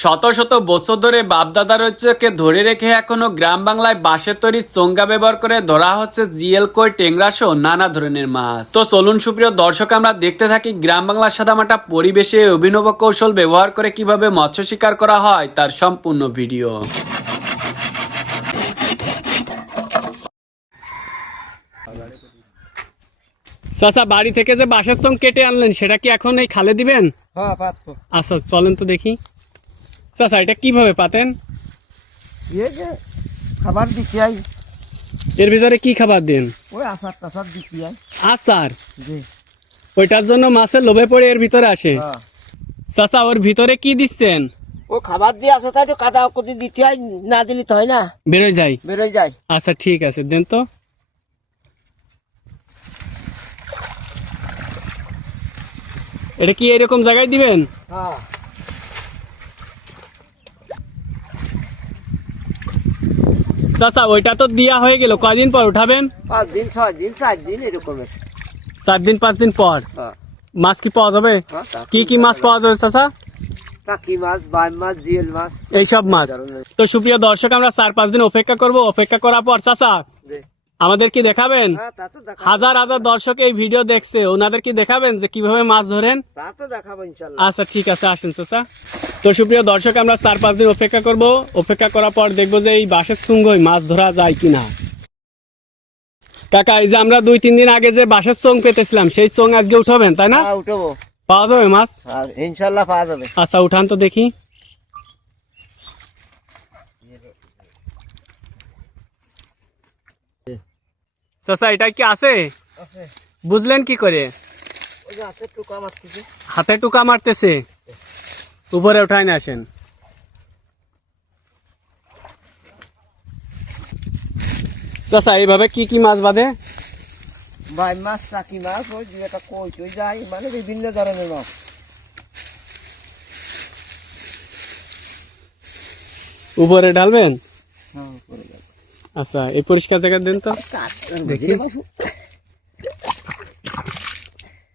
শত শত বছর ধরে বাপদাদার ঐতিহ্যকে ধরে রেখে এখনো গ্রাম বাংলায় বাঁশের তৈরি চোঙ্গা ব্যবহার করে ধরা হচ্ছে জিএল, কই, টেংরা সহ নানা ধরনের মাছ। তো চলুন সুপ্রিয় দর্শক, আমরা দেখতে থাকি গ্রাম বাংলার সাদামাটা পরিবেশে অভিনব কৌশল ব্যবহার করে কিভাবে মৎস্য শিকার করা হয় তার সম্পূর্ণ ভিডিও। চাচা, বাড়ি থেকে যে বাঁশের চোঙ কেটে আনলেন সেটা কি এখন এই খালে দিবেন? হ্যাঁ, পাতবো। আচ্ছা চলেন তো দেখি। চাচা, এটা কিভাবে পাতেন? এই যে খাবার দিচ্ছি আই, এর ভিতরে কি খাবার দেন? ওই আচার টাচার দিচ্ছি আই। আচার? জি। ওইটার জন্য মাছের লোভে পড়ে এর ভিতরে আসে। হ্যাঁ। চাচা, ওর ভিতরে কি দিচ্ছেন? ও খাবার দিয়ে আসে তাই তো কাদা কদি দিতে হয়, না দিলে তো হয় না, বেরোয় যায়। বেরোয় যায়। আচ্ছা ঠিক আছে, দেন তো। এটা কি এরকম জায়গায় দিবেন? হ্যাঁ। চাচা, ওইটা তো দিয়া হয়ে গেল, কয়দিন পর উঠাবেন? 5 দিন 6 দিন 4 দিন এরকম। 4 দিন 5 দিন পর হ্যাঁ। মাছ কি পাওয়া যাবে? হ্যাঁ, তা কি কি মাছ পাওয়া যাবে চাচা? টাকি মাছ, বাইম মাছ, জিএল মাছ, এইসব মাছ। তো সুপ্রিয় দর্শক, আমরা 4-5 দিন অপেক্ষা করব। অপেক্ষা করার পর চাচা জি। আমাদের কি দেখাবেন? হ্যাঁ, তা তো দেখাবো। হাজার হাজার দর্শক এই ভিডিও দেখছে, ওনাদের কি দেখাবেন যে কিভাবে মাছ ধরেন? তা তো দেখাবো ইনশাল্লাহ। আচ্ছা ঠিক আছে, আসেন চাচা। তো সুপ্রিয় দর্শক, আমরা 4-5 দিন অপেক্ষা করব। অপেক্ষা করার পর দেখবো যে এই বাঁশের চুঙ্গই মাছ ধরা যায় কিনা। কাকা, এই যে আমরা 2-3 দিন আগে যে বাঁশের চোঙ পেতেছিলাম সেই চোঙ আজকে উঠাবেন তাই না? হ্যাঁ, উঠবো। পাওয়া যাবে মাছ? আর ইনশাল্লাহ পাওয়া যাবে। আচ্ছা উঠান তো দেখি। চাচা, এটা কি আছে? আছে। বুঝলেন কি করে? ওই যে হাতে টুকা মারতেছে। হাতে টুকা মারতেছে। উপরে উঠাই না, আসেন। চাচা, এইভাবে কি কি মাছ বাঁধে? বাইম মাছ, টাকি মাছ, ওই যে একটা কই টই যায়, মানে বিভিন্ন ধরনের মাছ। উপরে ঢালবেন? হ্যাঁ, উপরে যাবে। আচ্ছা, এই পরিষ্কার জায়গা দেন তো দেখি।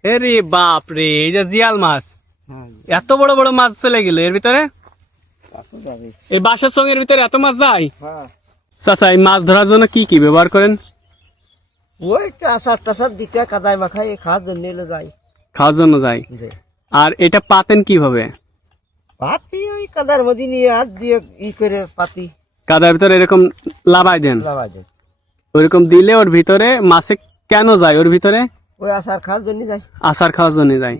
এরে বাপ রে, এই যে জিয়াল মাছ, হ্যাঁ, এত বড় বড় মাছ চলে গেল এর ভিতরে। তা তো যাবে। এই বাঁশের সঙ্গের ভিতরে এত মাছ যায়? হ্যাঁ। চাচা, এই মাছ ধরার জন্য কি কি ব্যবহার করেন? ওই আচার টাচার দিতে হয়, কাদায় মাখায়, খাওয়ার জন্য এলে যায়। খাওয়ার জন্য যায়। জি। আর এটা পাতেন কিভাবে? পাতি ওই কাদার মধ্যে নিয়ে হাত দিয়ে ই করে পাতি কাদার ভিতরে এরকম লাভাই দেন? লাগাই যায়। ওইরকম দিলে ওর ভিতরে মাছে কেন যায়? ওর ভিতরে ওই আচার খাওয়ার জন্য যায়। আচার খাওয়ার জন্য যায়।